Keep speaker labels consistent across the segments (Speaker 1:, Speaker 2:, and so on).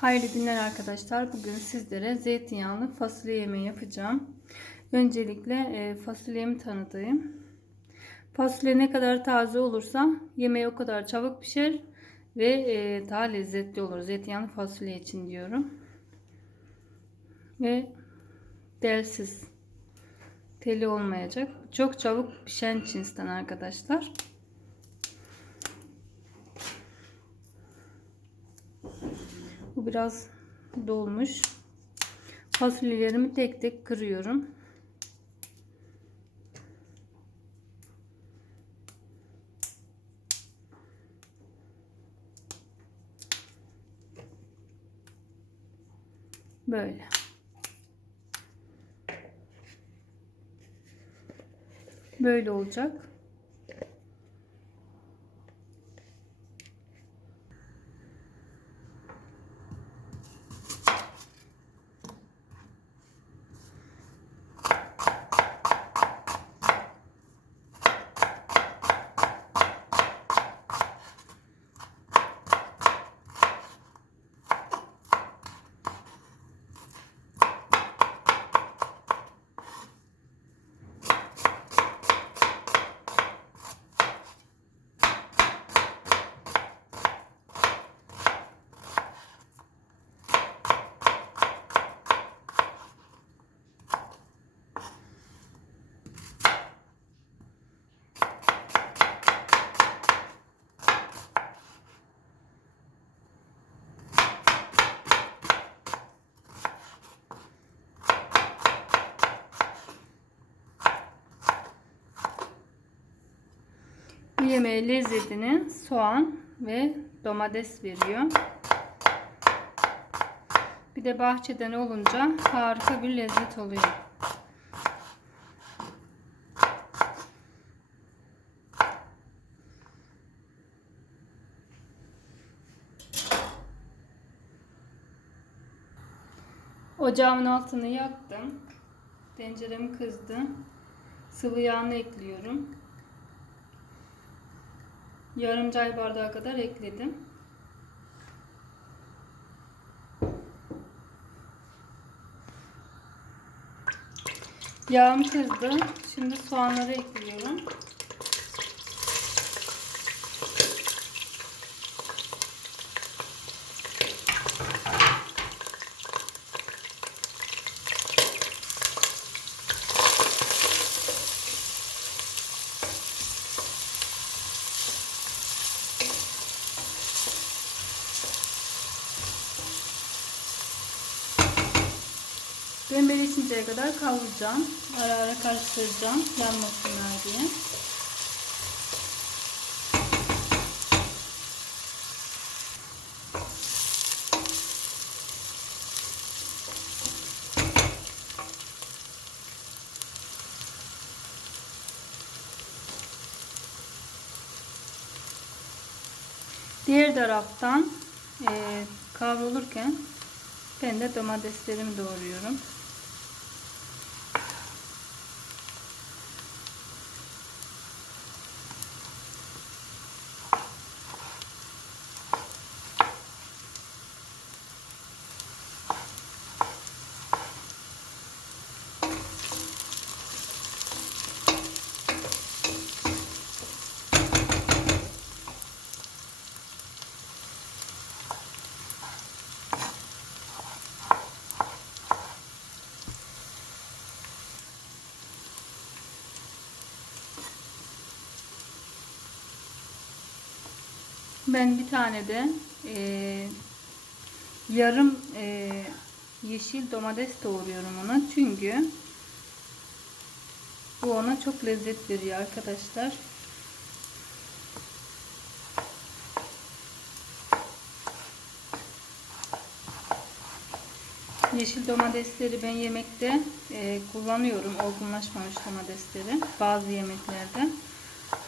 Speaker 1: Hayırlı günler arkadaşlar. Bugün sizlere zeytinyağlı fasulye yemeği yapacağım. Öncelikle e, fasulyemi tanıtayım. Fasulye ne kadar taze olursa yemeği o kadar çabuk pişer ve e, daha lezzetli olur. Zeytinyağlı fasulye için diyorum. Ve delsiz. Teli olmayacak. Çok çabuk pişen cinsten arkadaşlar. Biraz dolmuş. Fasulyelerimi tek tek kırıyorum. Böyle. Böyle olacak. Bu yemeğe lezzetini soğan ve domates veriyor. Bir de bahçeden olunca harika bir lezzet oluyor. Ocağımın altını yaktım. Tenceremi kızdı. Sıvı yağını ekliyorum. Yarım çay bardağı kadar ekledim. Yağım kızdı. Şimdi soğanları ekliyorum. Pembeleşinceye kadar kavuracağım. Ara ara karıştıracağım yanmasınlar diye. Diğer taraftan e, kavrulurken ben de domateslerimi doğruyorum. Ben bir tane de e, yarım e, yeşil domates doğruyorum ona. Çünkü bu ona çok lezzet veriyor arkadaşlar. Yeşil domatesleri ben yemekte e, kullanıyorum. Olgunlaşmamış domatesleri. Bazı yemeklerde.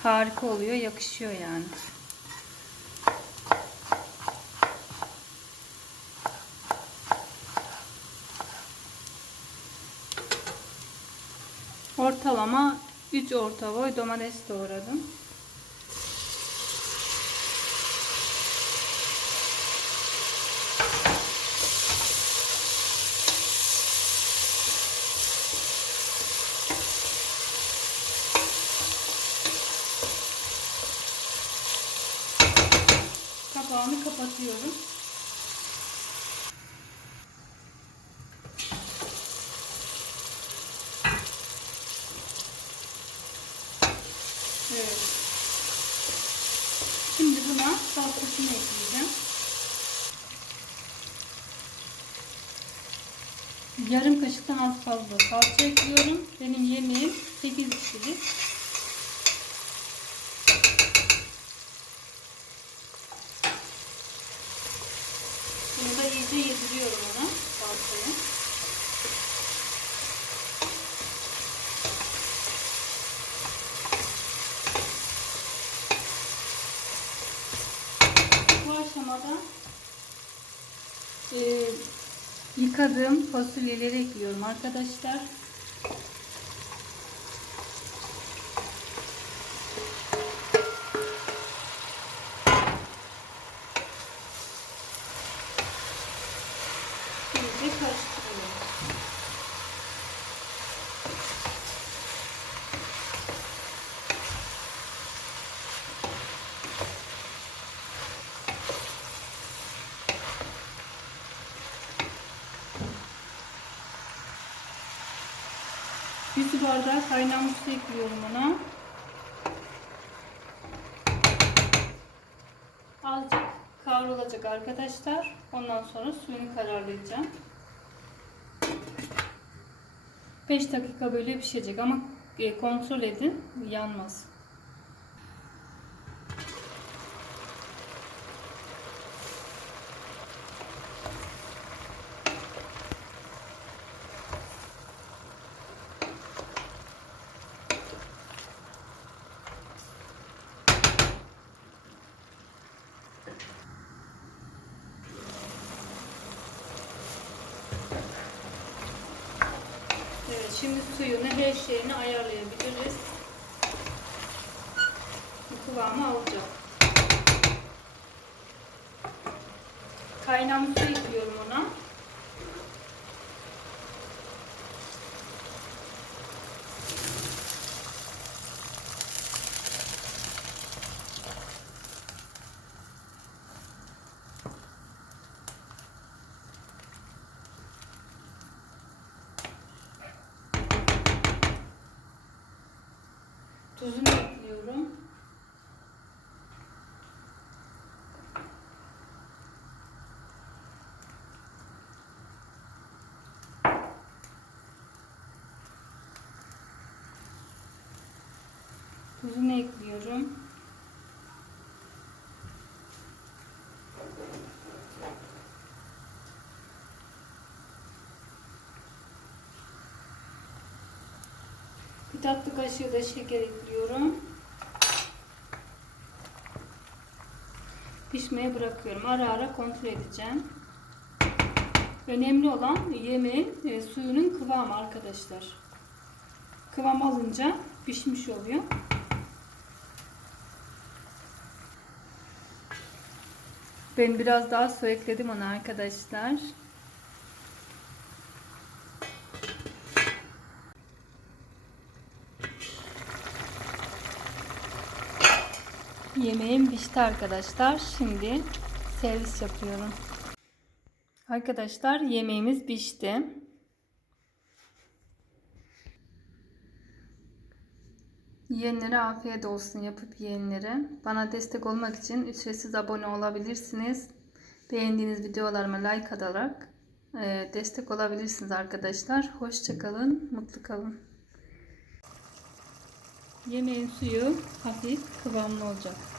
Speaker 1: Harika oluyor. Yakışıyor yani. ortalama 3 orta boy domates doğradım. Kapağını kapatıyorum. Salçasını ekleyeceğim. Yarım kaşıktan az fazla salça ekliyorum. Benim yemeğim 8 kişilik. Aşamada e, yıkadığım fasulyeleri ekliyorum arkadaşlar. Bir su bardağı kaynamış su ekliyorum ona. Azıcık kavrulacak arkadaşlar. Ondan sonra suyunu kararlayacağım. 5 dakika böyle pişecek ama e, kontrol edin yanmaz. Şimdi suyunu her şeyini ayarlayabiliriz. Bu kıvamı alacak. Kaynamış su ekliyorum ona. Tuzunu ekliyorum. Tuzunu ekliyorum. Bir tatlı kaşığı da şeker ekliyorum. Pişmeye bırakıyorum. Ara ara kontrol edeceğim. Önemli olan yemeğin e, suyunun kıvamı arkadaşlar. Kıvam alınca pişmiş oluyor. Ben biraz daha su ekledim ona arkadaşlar. Yemeğim pişti arkadaşlar. Şimdi servis yapıyorum. Arkadaşlar yemeğimiz pişti. Yiyenlere afiyet olsun yapıp yiyenlere. Bana destek olmak için ücretsiz abone olabilirsiniz. Beğendiğiniz videolarıma like atarak e, destek olabilirsiniz arkadaşlar. Hoşçakalın, mutlu kalın. Yemeğin suyu hafif kıvamlı olacak.